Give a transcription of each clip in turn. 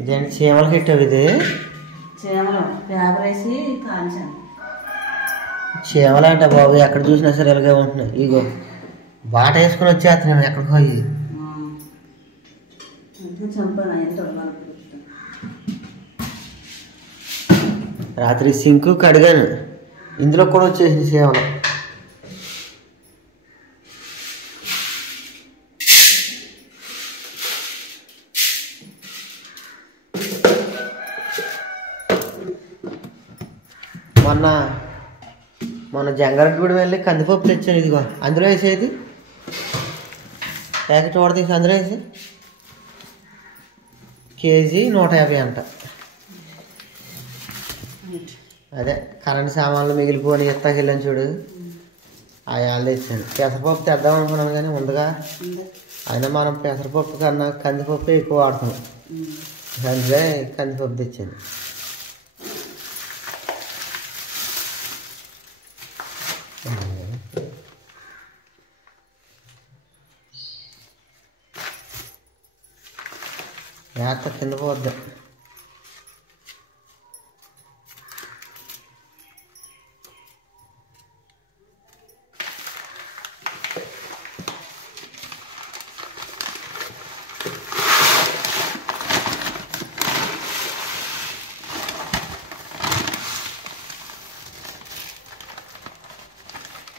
ఇదేంటి చీమలు కిట్టావు ఇది? చీమలు పేపర్ వేసి కాల్చాను. చీమలు అంట బాబు, ఎక్కడ చూసినా సరే ఇలాగే ఉంటున్నాయి. ఇగో బాట వేసుకుని వచ్చేస్తున్నాను ఎక్కడికి పోయి. రాత్రి సింకు కడిగాను, ఇందులో కూడా వచ్చేసింది చీమలు. మొన్న జంగారెడ్డి వెళ్ళి కందిపప్పు తెచ్చాను. ఇదిగో అందులో వేసేది ప్యాకెట్ వాడ తీసి అందులో వేసి కేజీ 150 అంట. అదే కరెంట్ సామాన్లు మిగిలిపోని ఎత్తాకి వెళ్ళాను చూడు, అవి తెచ్చాను. పెసరపప్పు తెద్దాం అనుకున్నాను కానీ ముందుగా అయినా మనం పెసరపప్పు కన్నా కందిపప్పు ఎక్కువ వాడుతున్నాం, అందుకే కందిపప్పు తెచ్చాను. జాగ్రత్త కింద పోద్ది.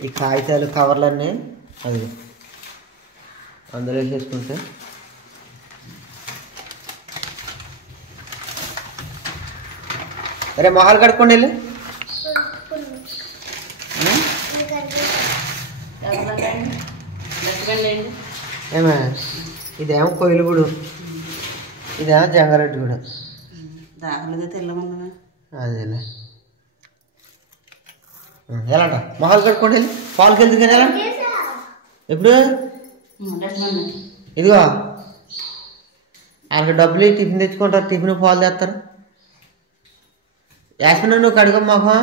ఈ కాగితాలు కవర్లన్నీ అది అందులో వేసేసుకుంటే అరే మొహాలు కడుక్కోండి వెళ్ళి. ఏమే ఇదేమో కోయిలగూడు, ఇదేమో జంగారెడ్డి కూడా. అదేలే ఎలాంట మొహాలు కడుక్కోండి వెళ్ళి. పాలకి వెళ్తుంది కానీ ఎలా ఇప్పుడు ఇదిగో ఆయనకు డబ్బులు టిఫిన్ తెచ్చుకుంటారు, టిఫిన్ పాలు తెస్తారు. యాస్మిన్ నువ్వు కడుగ మొహం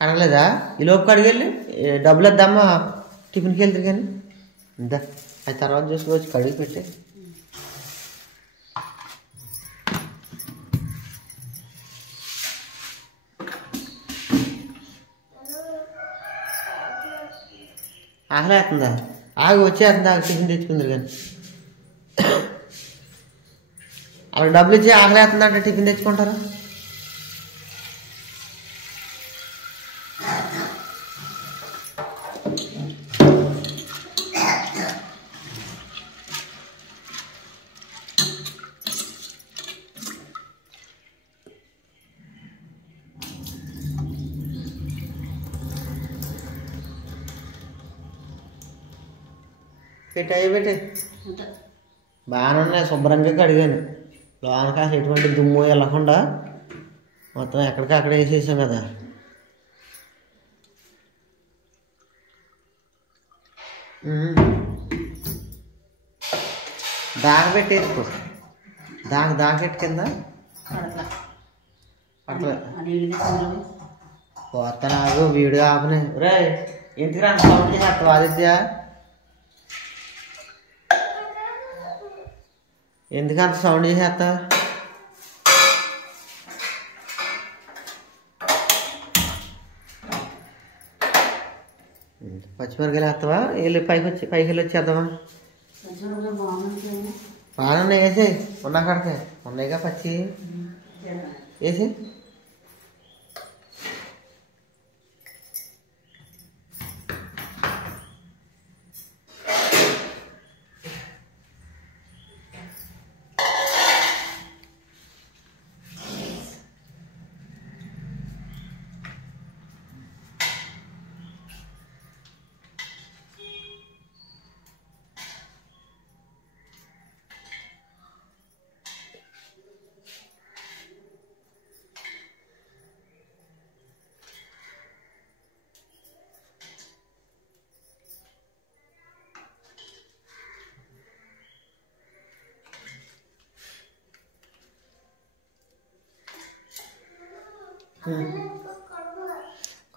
అడగలేదా? ఈ లోపు కడిగెళ్ళి డబ్బులు వద్దామా టిఫిన్కి వెళ్తారు కానీ ఇందా అది తర్వాత చూసుకోవచ్చు. కడిగి పెట్టే ఆకలేస్తుందా? ఆగి వచ్చేస్తుందా? టిఫిన్ తెచ్చుకుందరు కానీ అలా డబ్బులు ఇచ్చి ఆకలేస్తుందంటే టిఫిన్ తెచ్చుకుంటారా? పెట్టాయి పెట్టే బాగానే ఉన్నాయి, శుభ్రంగా కడిగాను. లోనక ఎటువంటి దుమ్ము వెళ్ళకుండా మొత్తం ఎక్కడికక్కడ వేసేసాం కదా. దాగబెట్టేసుకో, దాగెట్టు కింద పోత నాకు వీడియో ఆపనే. రే ఇంటికి రా సౌండ్ చేస్తావు ఆదిత్య, ఎందుకంత సౌండ్ చేసేస్తా? పచ్చిమిరకాయలు వేస్తావా? వెళ్ళి పైకి వెళ్ళి వచ్చేద్దామా? బాగానే వేసే ఉన్నా కడితే ఉన్నాయిగా పచ్చి వేసి.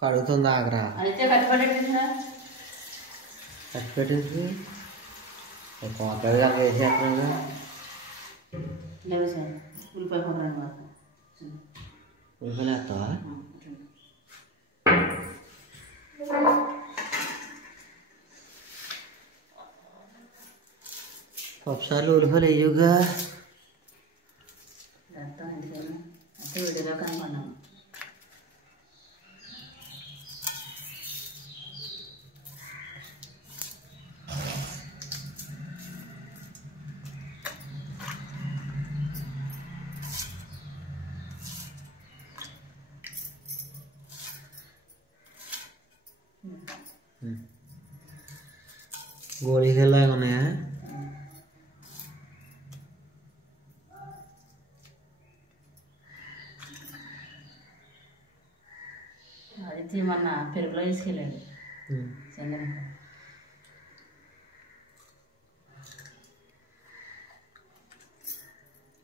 కడుగుతుంది ఆగరా, కట్టి పెట్టేసి పోతుంది కదా వేసేస్తున్నాగా. లేవు సార్ ఉల్లిపాయ కూర వరకు ఉల్లిపాయలు వేస్తావా? పప్పుసార్లు ఉల్లిపాయలు వేయగా దాంతో ఎందుకైనా అంటే విడిలో కనుక్కున్నాము. గోళీలాగా ఉన్నాయా? అది మొన్న పెరుగులో తీసుకెళ్ళాడు చంద్ర.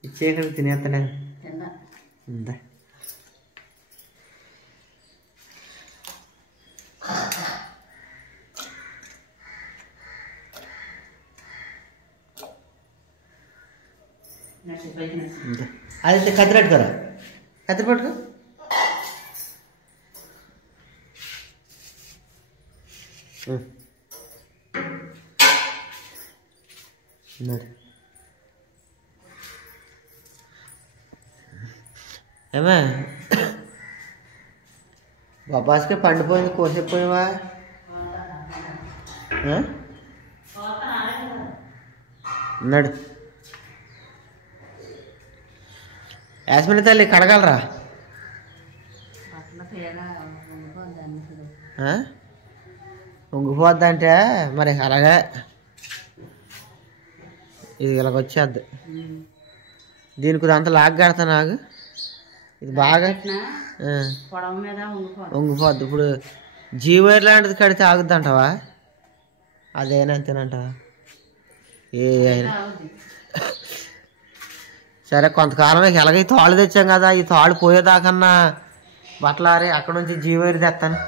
ఇచ్చేయకుండా తినేస్తాడా? తిన్నా ఉందా? అది కత్తి పెట్టుకోరా, కత్తి పట్టుకో. ఏమే బొబ్బాస్కి పండిపోయింది, కోసేపోయావా? ఉన్నాడు. యాస్మిని తల్లి కడగలరా? ఉంగిపోద్దంటే మరి అలాగే ఇది ఇలాగొచ్చేద్ది. దీనికి అంత లాగ్ కడతా నాకు ఇది బాగా ఉంగిపోద్ది. ఇప్పుడు జీవైర్ లాంటిది కడితే ఆగుద్ది అంటావా? అదేనా అంతేనంటావా? ఏ అయినా సరే, కొంతకాలం ఎలాగై తాళ్ళు తెచ్చాం కదా, ఈ తాళ్ళు పోయేదాకన్నా బట్టలారి అక్కడ నుంచి జీవైర్ తెస్తాను.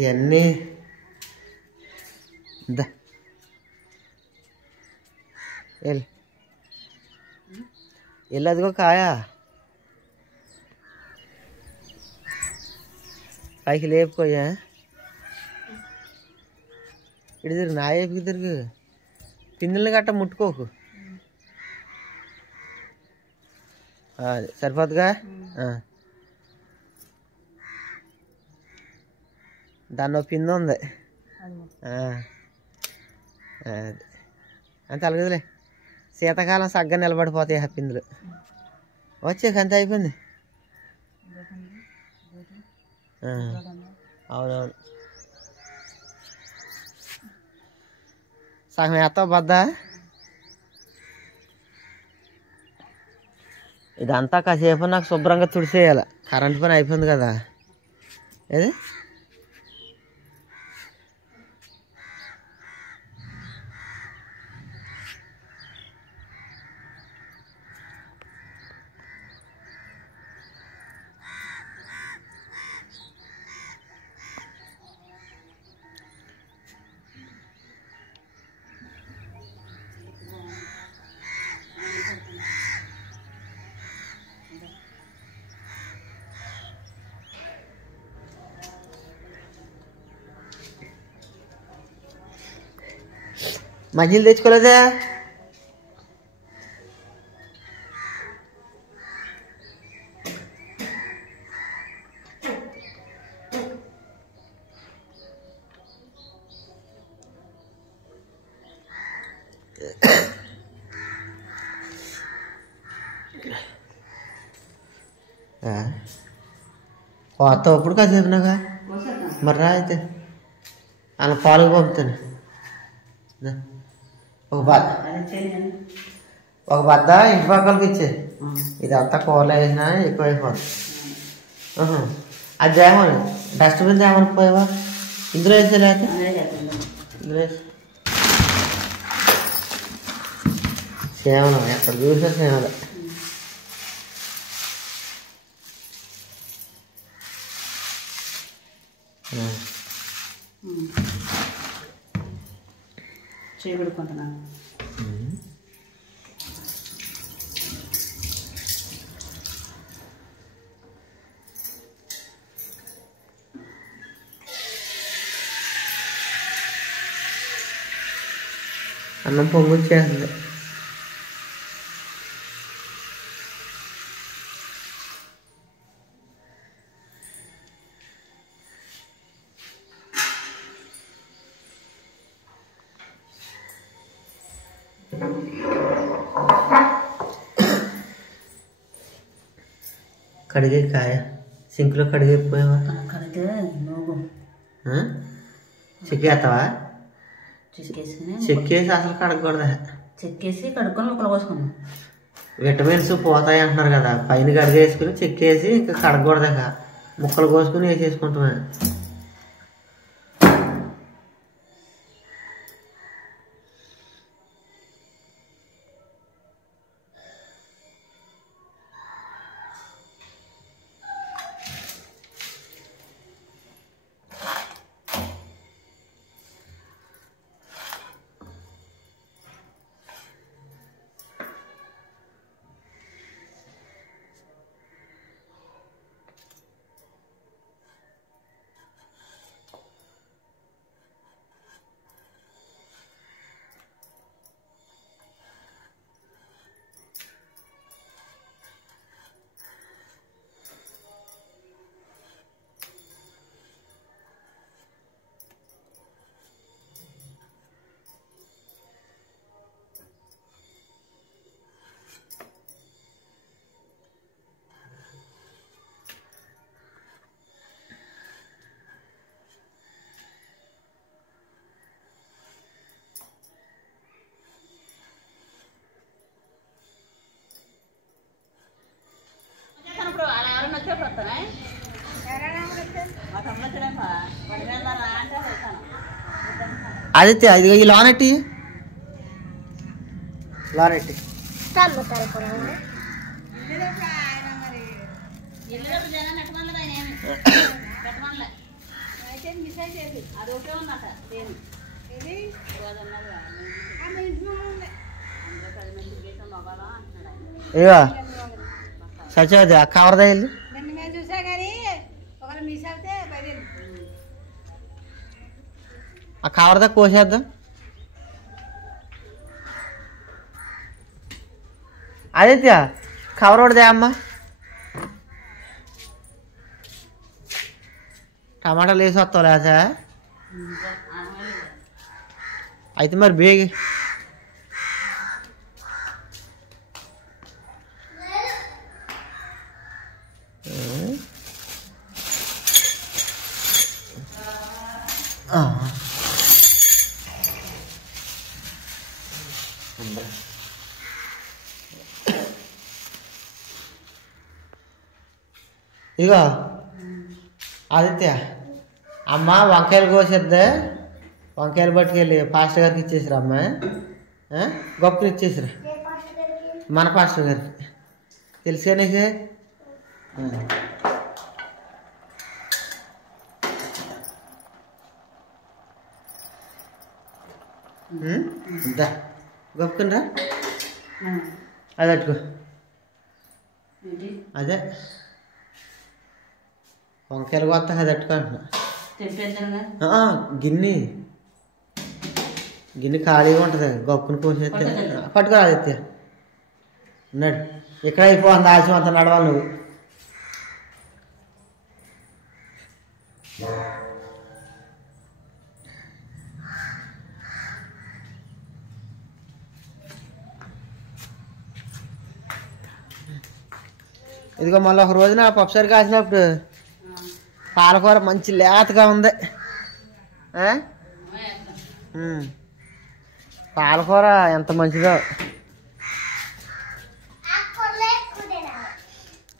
ఇవన్నీ ఇందా వెళ్ళదుగో కాయ పైకి లేపుకోయా. ఇటు తిరుగు, నా వైపుకి తిరుగు. పిందులు గట్ట ముట్టుకోకు. అది సరిపోద్దుగా. దాన్ని పిండి ఉంది, అది అంత అలగదులే. శీతాకాలం సగ్గా నిలబడిపోతాయి ఆ పిందులు. వచ్చే అంత అయిపోయింది. అవునవును, సగం వేస్తావు బద్దా. ఇదంతా కాసేపు నాకు శుభ్రంగా తుడిసేయాలి. కరెంట్ పని అయిపోయింది కదా. ఏది మంచిలు తెచ్చుకోలేదా? కొత్త ఎప్పుడు కాసేపు నాగా మరి రా అయితే అలా పాలుగు పంపుతాను. ఒక బద్ద ఇంటి పక్కలకి ఇచ్చే. ఇదంతా కూరలు వేసినా ఎక్కువ అయిపోతుంది. అది ఏమని డస్ట్బిన్ ఏమని పోయావా? ఇందులో వేసే లేకపోతే ఇందులో వేసి సేవనం ఎక్కడ చూసినా సేవలే. చేయబడుకుంటున్నాను. అన్నం పొంగు వచ్చేస్తుంది. కడిగే కాయ సింక్లో కడిగిపోయావా? కడిగితే నువ్వు చెక్కేస్తావా? చిసుకేసుకుని చెక్కేసి అసలు కడగకూడదా? చెక్కేసి కడుక్కొని ముక్కలు కోసుకున్నాం. విటమిన్స్ పోతాయి అంటున్నారు కదా, పైన కడిగేసుకుని చెక్కేసి ఇంకా కడగకూడదాక ముక్కలు కోసుకుని వేసేసుకుంటామే. ఆదిత్య ఇది ఈ లోనెట్టి లోనెట్టి ఇవా సచివది ఆ కవర్దా వెళ్ళి ఆ కవర్దా కోసేద్దాం. ఆదిత్య కవర్ ఒకటిదే అమ్మ. టమాటాలు వేసి వస్తావు లేదా? అయితే మరి బేగి ఇగో ఆదిత్య అమ్మ వంకాయలు కోసేద్దా, వంకాయలు పట్టుకెళ్ళి పాస్టర్ గారికి ఇచ్చేసిరా అమ్మ, గొప్పలు ఇచ్చేసిరా మన పాస్టర్ గారికి. తెలుసుగా నీకు? ఇందా గొప్పకునిరా, అది అట్టుకో. అదే వంకాయలు కొత్త అది అట్టుకుంటున్నా. గిన్నె గిన్నె ఖాళీగా ఉంటుంది, గొప్పని కోసేస్తే పట్టుకో ఆదిత్య. ఉన్నాడు ఇక్కడ అయిపోయింది, ఆలస్యం అంత నడవాలి నువ్వు. ఇదిగో మళ్ళీ ఒక రోజున పప్పుసారి కాసినప్పుడు పాలకూర మంచి లేతగా ఉంది. పాలకూర ఎంత మంచిదో.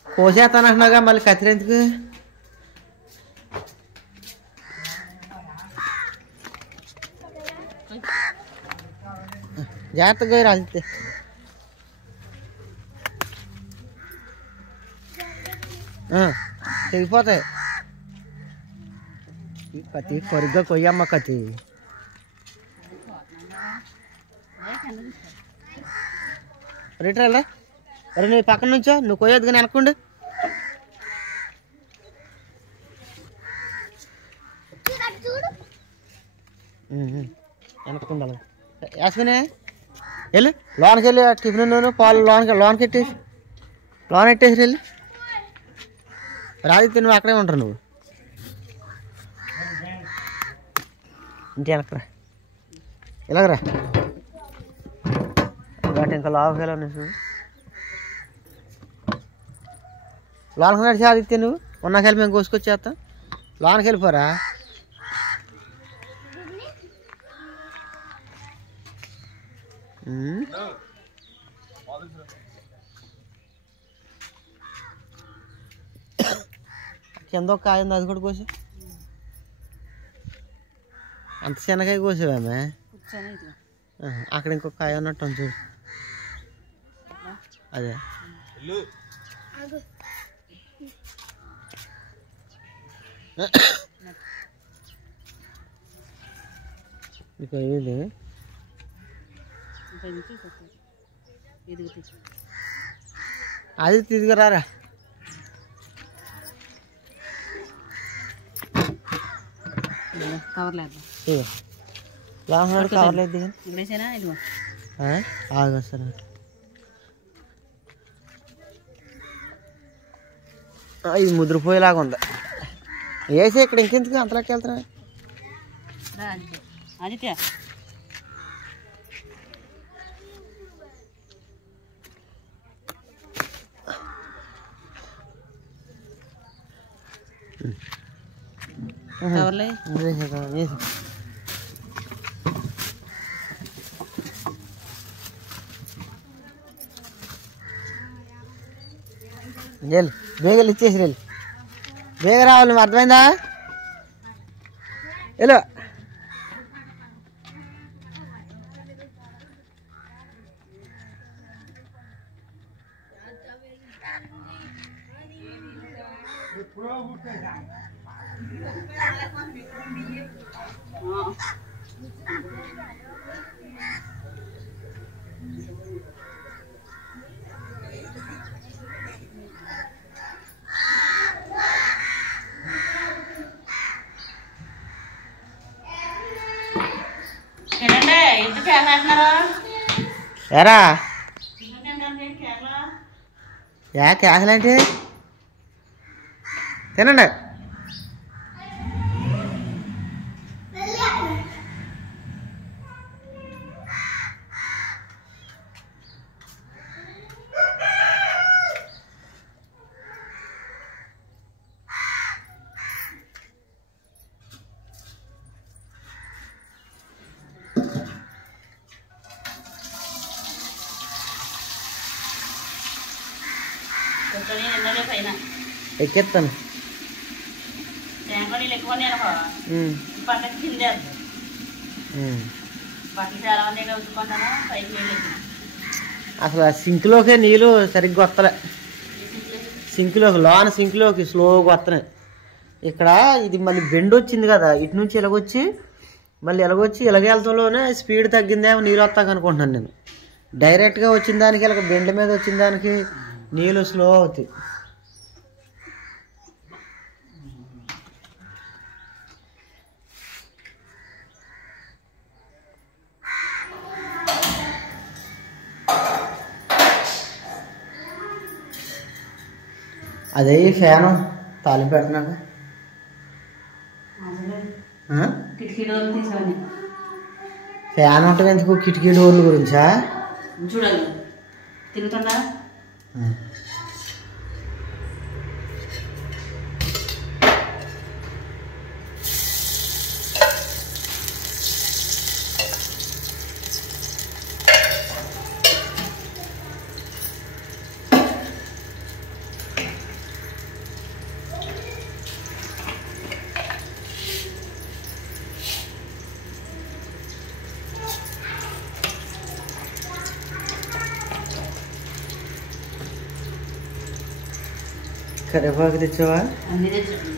కోసేస్తానంటున్నాగా మళ్ళీ కత్తిరెందుకు? జాగ్రత్తగా రాజితే. తెగిపోతాయి. కత్తి కొరిగ్గా కొయ్యమ్మ కత్తి. రిటర్లే అరే నీ పక్కన నుంచో నువ్వు కొయ్యొద్దు కానీ వెనక్కుండు. వెనక్కుండాలి వేసుకునే వెళ్ళి లోనికి వెళ్ళి టిఫిన్ నూనె పాలు లోనికి ఎట్టేసి లోన్ ఎట్టేసి వెళ్ళి రాదిత్య నువ్వు అక్కడే ఉంటారు. నువ్వు ఇంటి వెనకరా ఇలాగరా బట్ ఇంకా లోపలికి వెళ్ళి చూడు లోనికి నడిచి ఆదిత్య నువ్వు ఉన్నాక వెళ్ళి మేము కోసుకొచ్చేస్తాం. లోనికి వెళ్ళిపోరా. కింద ఒక కాయ ఉంది అది కూడా కోసి అంత శనకాయ కోసేవామే. అక్కడ ఇంకొక కాయ ఉన్నట్టు ఉంది చూడు. అదే మీకు ఇది అది తీసుకురారా. కవర్లేదు ఆగా సార్. ఇది ముద్రపోయేలాగా ఉంది. వేసి ఇక్కడ ఇంకెందుకు అంతలోకి వెళ్తున్నా. ఆదిత్య బేగలు ఇచ్చేసి వెళ్ళి బేగ రావాలి. నువ్వు అర్థమైందా? వెళ్ళు. ఎరా కేకలేంటి తినండి. ఎక్కేస్తాను. అసలు సింక్లోకే నీళ్ళు సరిగ్గా వస్తలే. సింక్లోకి స్లోగా వస్తున్నాయి. ఇక్కడ ఇది మళ్ళీ బెండ్ వచ్చింది కదా, ఇటు నుంచి ఇలాగొచ్చి మళ్ళీ ఇలాగొచ్చి ఇలాగెళ్తంలోనే స్పీడ్ తగ్గిందేమో నీళ్ళు వస్తాక అనుకుంటున్నాను నేను. డైరెక్ట్గా వచ్చిన దానికి ఇలాగ బెండ్ మీద వచ్చిన దానికి నీళ్ళు స్లో అవుతాయి. అదే ఫ్యాను తాలింపు పెడుతున్నాక ఫ్యాన్ ఉంటుంది ఎందుకు? కిటికీ డోర్ల గురించా? చూడాలి తిరుగుతుందా? కరివేపాకు తెచ్చావా? అన్నీ తెచ్చాను.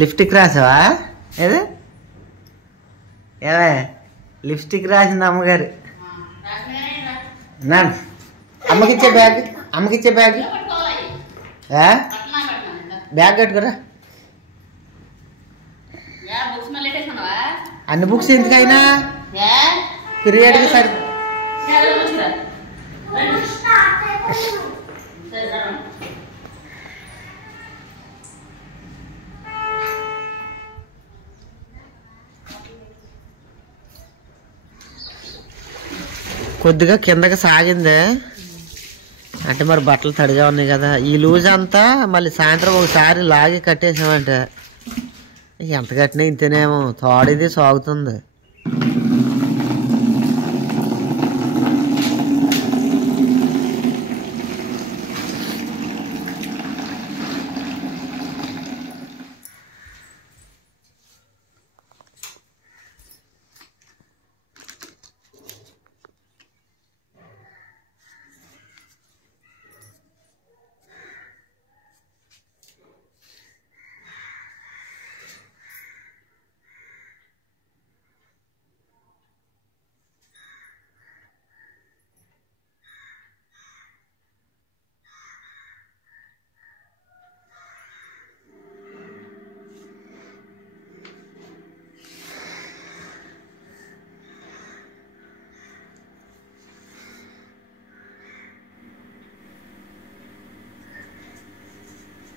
లిప్స్టిక్ రాసావా? ఏది ఏవే లిప్స్టిక్ రాసింది అమ్మగారు. నా అమ్మకిచ్చే బ్యాగ్, అమ్మకిచ్చే బ్యాగ్, బ్యాగ్ కట్టుకురా. అన్ని బుక్స్ ఎందుకైనా పీరియడ్కి సరి కొద్దిగా కిందకి సాగిందే అంటే మరి బట్టలు తడిగా ఉన్నాయి కదా. ఈ లూజ్ అంతా మళ్ళీ సాయంత్రం ఒకసారి లాగి కట్టేసామంటే ఎంత కట్టినా ఇంతేనేమో, తోడిది సాగుతుంది.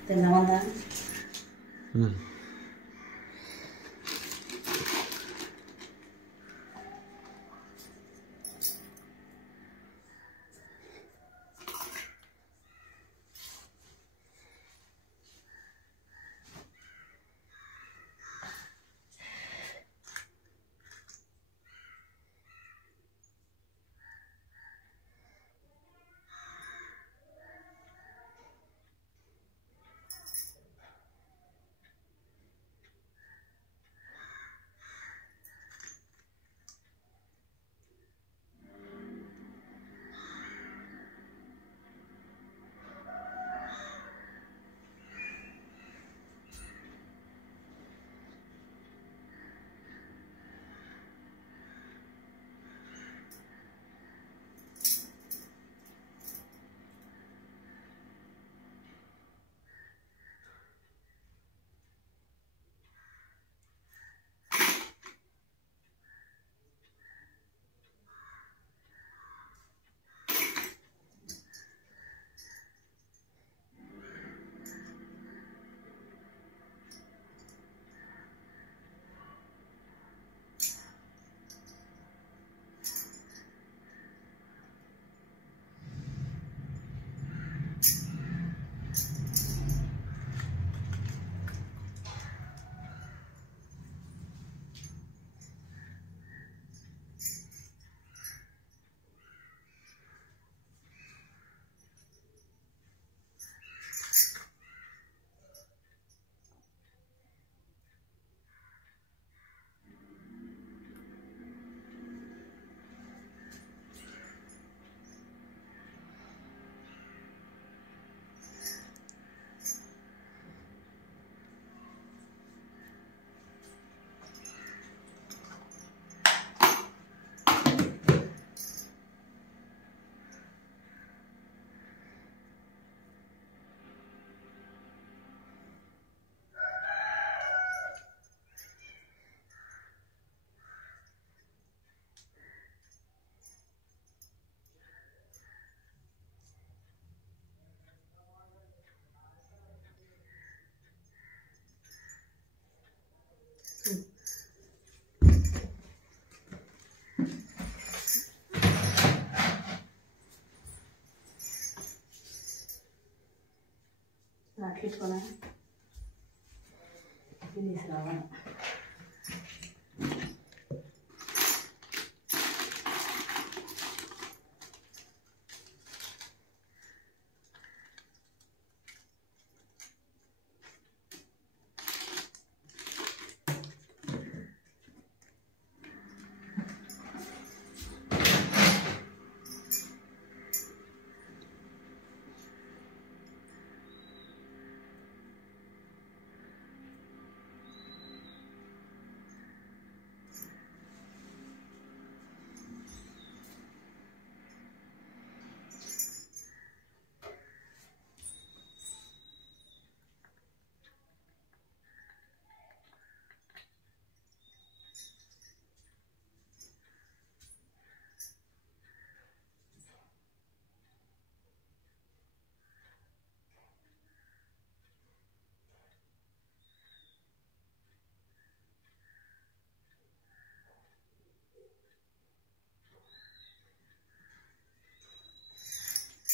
తిన్నామందా? పెట్టుకోనా తినేసి రావాలి.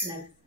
Like